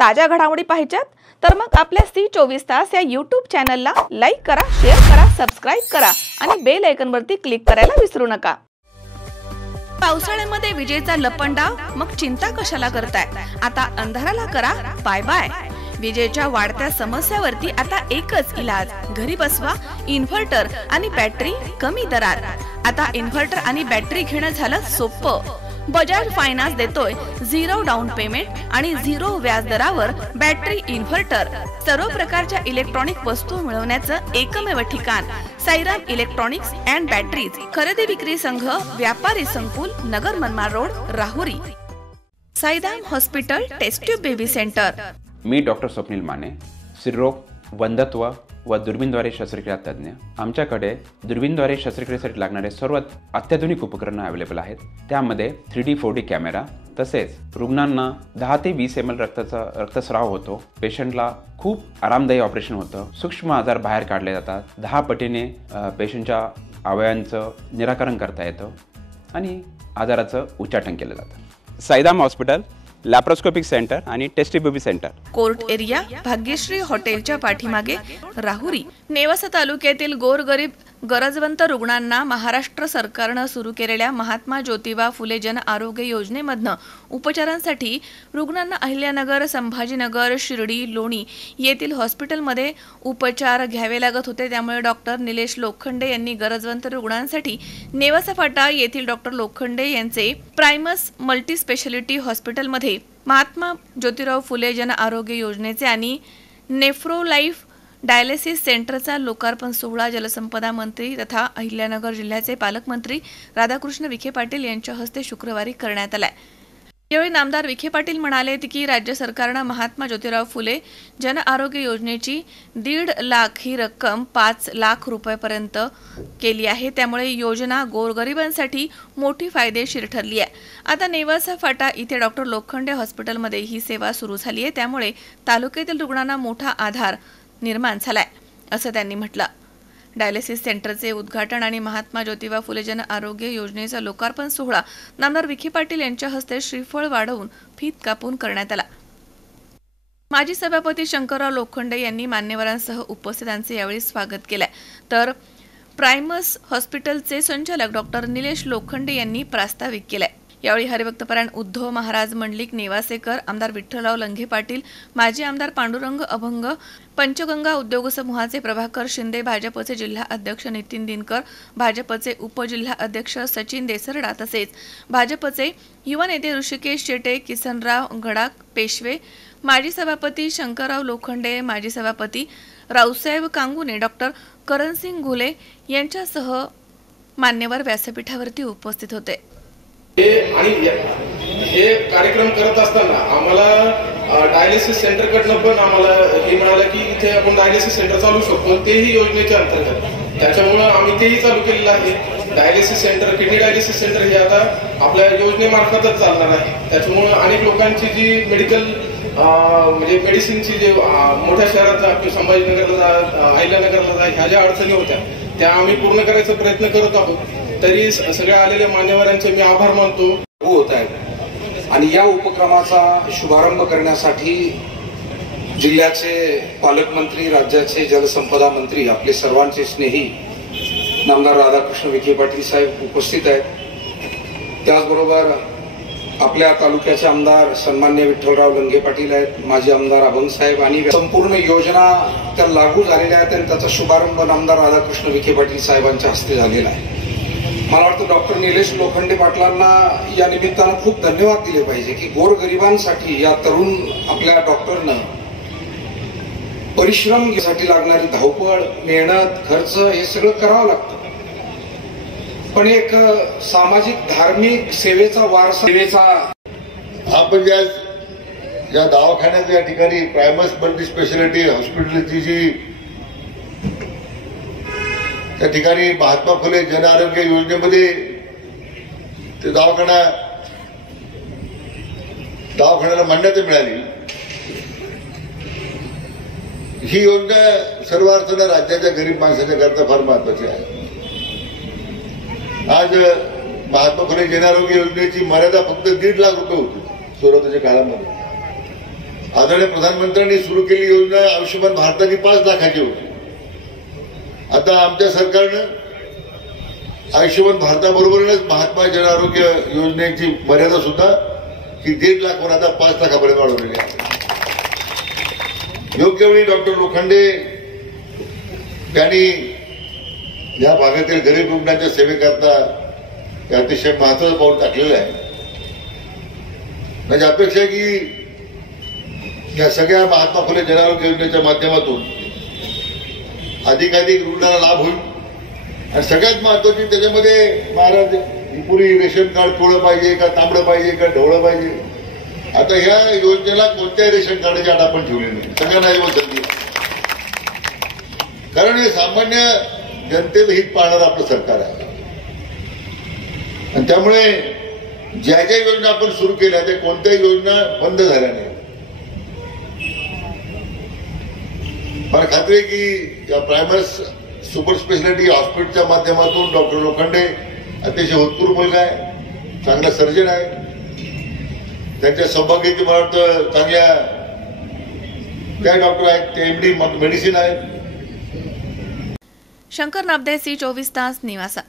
ताज्या घडामोडी पाहिजेत तर मग आपल्या C24 तास या YouTube चॅनलला लाईक करा, शेअर करा, सबस्क्राइब करा आणि बेल आयकॉनवरती क्लिक करायला विसरू नका। पावसाळ्यामध्ये विजेचा लपंडाव, मग चिंता कशाला करताय? आता अंधाराला करा बाय बाय। विजेच्या वाढत्या समस्यावरती आता एकच इलाज, घरी बसवा इन्व्हर्टर आणि बॅटरी कमी दरात। आता इन्व्हर्टर आणि बॅटरी घेणं झालं सोपं। बजाज फायनान्स देतोय 0 डाऊन पेमेंट आणि 0 व्याज दरावर बॅटरी इन्व्हर्टर। सर्व प्रकारच्या इलेक्ट्रॉनिक वस्तू मिळवण्याचं एकमेव ठिकाण साईराम इलेक्ट्रॉनिक्स अँड बॅटरीज, खरेदी विक्री संघ, व्यापारी संकुल, नगर Manmad road, Rahuri. Sairam hospital test tube baby centre. मी डॉक्टर स्वप्नील माने, स्त्रीरोग, वंध्यत्व व दुर्बीणद्वारे शस्त्रक्रिया तज्ञ। आमच्याकडे दुर्बीणद्वारे शस्त्रक्रियेसाठी लागणारे सर्व अत्याधुनिक उपकरणं अवेलेबल आहेत। त्यामध्ये 3D 4D कॅमेरा, तसेच रुग्णांना 10 ते 20 ml रक्तस्राव होतो। पेशंटला खूप आरामदायी ऑपरेशन होतं। सूक्ष्म आजार बाहेर काढले जातात। 10 पटीने पेशंटच्या अवयवांचं निराकरण करता येतं आणि आजाराचं उच्चाटन केलं जातं। साईराम हॉस्पिटल लॅप्रोस्कोपिक सेंटर आणि test tube baby centre, court area, Bhagyashri हॉटेलच्या पाठीमागे, राहुरी। नेवासा तालुक्यातील गोरगरीब गरजवंत रुग्णांना महाराष्ट्र सरकारने सुरू केलेल्या महात्मा ज्योतिबा फुले जन आरोग्य योजनेमधनं उपचारांसाठी रुग्णांना अहिल्यानगर, संभाजीनगर, शिर्डी, लोणी येथील हॉस्पिटलमध्ये उपचार घ्यावे लागत होते। त्यामुळे डॉक्टर निलेश लोखंडे यांनी गरजवंत रुग्णांसाठी नेवासा फाटा येथील डॉक्टर लोखंडे यांचे प्रायमस मल्टी स्पेशालिटी हॉस्पिटलमध्ये महात्मा ज्योतिराव फुले जन आरोग्य योजनेचे आणि नेफ्रो लाईफ डायलिसिस सेंटरचा लोकार्पण सोहळा जलसंपदा मंत्री तथा अहिल्यानगर जिल्ह्याचे पालकमंत्री राधाकृष्ण विखे पाटील यांच्या हस्ते शुक्रवारी करण्यात आला। यावेळी नामदार विखे पाटील म्हणाले की राज्य सरकारने महात्मा ज्योतिराव फुले जन आरोग्य योजनेची 1.5 लाख ही रक्कम 5 लाख रुपयापर्यंत केली आहे। त्यामुळे योजना गोरगरिबांसाठी मोठी फायदेशीर ठरली आहे। आता नेवासा फाटा इथे डॉक्टर लोखंडे हॉस्पिटलमध्ये ही सेवा सुरू झाली आहे। त्यामुळे तालुक्यातील रुग्णांना मोठा आधार निर्माण झालाय असं त्यांनी म्हटलं। डायलिसिस सेंटरचे उद्घाटन आणि महात्मा ज्योतिबा फुले जन आरोग्य योजनेचा लोकार्पण सोहळा नामदार विखे पाटील यांच्या हस्ते श्रीफळ वाढवून फीत कापून करण्यात आला। माजी सभापती शंकरराव लोखंडे यांनी मान्यवरांसह उपस्थितांचे यावेळी स्वागत केले, तर प्रायमस हॉस्पिटलचे संचालक डॉक्टर निलेश लोखंडे यांनी प्रास्ताविक केले। यावेळी हरिभक्तपरायण उद्धव महाराज मंडलिक नेवासेकर, आमदार विठ्ठलराव लंघे पाटील, माजी आमदार पांडुरंग अभंग, पंचगंगा उद्योग समूहाचे प्रभाकर शिंदे, भाजपचे जिल्हा अध्यक्ष नितीन दिनकर, भाजपचे उपजिल्हा अध्यक्ष सचिन देसरडा, तसेच भाजपचे युवा नेते ऋषिकेश शेटे, किसनराव गडाख पेशवे, माजी सभापती शंकरराव लोखंडे, माजी सभापती रावसाहेब कांगुने, डॉक्टर करणसिंग घुले यांच्यासह मान्यवर व्यासपीठावरती उपस्थित होते। आणि हे कार्यक्रम करत असताना आम्हाला डायलिसिस सेंटर कडनं पण आम्हाला हे मिळालं की इथे आपण डायलिसिस सेंटर चालू शकतो, तेही योजनेच्या अंतर्गत। त्याच्यामुळे आम्ही तेही चालू केलेलं आहे। Dialysis centre, kidney dialysis centre हे आता आपल्या योजनेमार्फतच चालणार आहे। त्याच्यामुळे अनेक लोकांची जी मेडिकल म्हणजे मेडिसिनची जे मोठ्या शहरात संभाजीनगरला जा, अहिल्यानगरला जा, ह्या ज्या अडचणी होत्या त्या आम्ही पूर्ण करायचा प्रयत्न करत आहोत। तरी सगळ्या आलेल्या मान्यवरांचे मी आभार मानतो। होत आहे आणि या उपक्रमाचा शुभारंभ करण्यासाठी जिल्ह्याचे पालकमंत्री, राज्याचे जलसंपदा मंत्री, आपले सर्वांचे स्नेही नामदार राधाकृष्ण विखे पाटील साहेब उपस्थित आहेत। त्याचबरोबर आपल्या तालुक्याचे आमदार सन्मान्य विठ्ठलराव लंघे पाटील आहेत, माजी आमदार अभंग साहेब, आणि संपूर्ण योजना त्या लागू झालेल्या आहेत आणि त्याचा शुभारंभ नामदार राधाकृष्ण विखे पाटील साहेबांच्या हस्ते झालेला आहे। मला वाटतं डॉक्टर निलेश लोखंडे पाटलांना या निमित्तानं खूप धन्यवाद दिले पाहिजे की गोरगरिबांसाठी या तरुण आपल्या डॉक्टरनं परिश्रम साठी लागणारी धावपळ, मेहनत, खर्च हे सगळं करावं लागतं, पण एक सामाजिक धार्मिक सेवेचा वारसा आपण ज्या दवाखान्यात या ठिकाणी प्रायमस मल्टी स्पेशालिटी हॉस्पिटलची जी त्या ठिकाणी महात्मा फुले जन आरोग्य योजनेमध्ये ते दवाखान्याला मान्यता मिळाली। ही योजना सर्व अर्थानं राज्याच्या गरीब माणसाच्या करता फार महत्वाची आहे। आज महात्मा फुले जन आरोग्य योजनेची मर्यादा फक्त 1.5 लाख रुपये होती सुरुवातीच्या काळामध्ये। आदरणीय प्रधानमंत्र्यांनी सुरू केली योजना आयुष्यमान भारताची 5 लाखाची होती. आता आमच्या सरकारनं आयुष्यमान भारताबरोबरच महात्मा जन आरोग्य योजनेची मर्यादा सुद्धा ही 1.5 लाखावर आता 5 लाखापर्यंत वाढवलेली आहे. योग्य वेळी डॉक्टर लोखंडे यांनी या भागातील गरीब रुग्णांच्या सेवेकरता अतिशय महत्वाचं पाऊल टाकलेलं आहे. माझी अपेक्षा आहे की या सगळ्या महात्मा फुले जन आरोग्य योजनेच्या माध्यमातून अधिकाधिक रुग्णांना लाभ होईल. आणि सगळ्यात महत्वाची त्याच्यामध्ये महाराज पुरी रेशन कार्ड पिवळं पाहिजे का तांबडं पाहिजे का ढवळं पाहिजे. आता ह्या योजनेला कोणत्याही रेशन कार्डाची अट आपण ठेवली नाही. सगळ्यांना एवढं संधी, कारण हे सामान्य जनतेचं हित पाहणारं आपलं सरकार आहे. आणि त्यामुळे ज्या ज्या योजना आपण सुरू केल्या त्या कोणत्याही योजना बंद झाल्या नाही. मला खात्री आहे की या प्रायमस सुपर स्पेशालिटी हॉस्पिटलच्या माध्यमातून डॉक्टर लोखंडे अतिशय होतकरू मुलगा आहे, चांगला सर्जन आहे. त्यांच्या सौभाग्याची मला वाटतं चांगल्या त्या डॉक्टर आहेत, ते MD मेडिसिन आहेत. शंकर नाबदे, सी 24 तास, निवासा.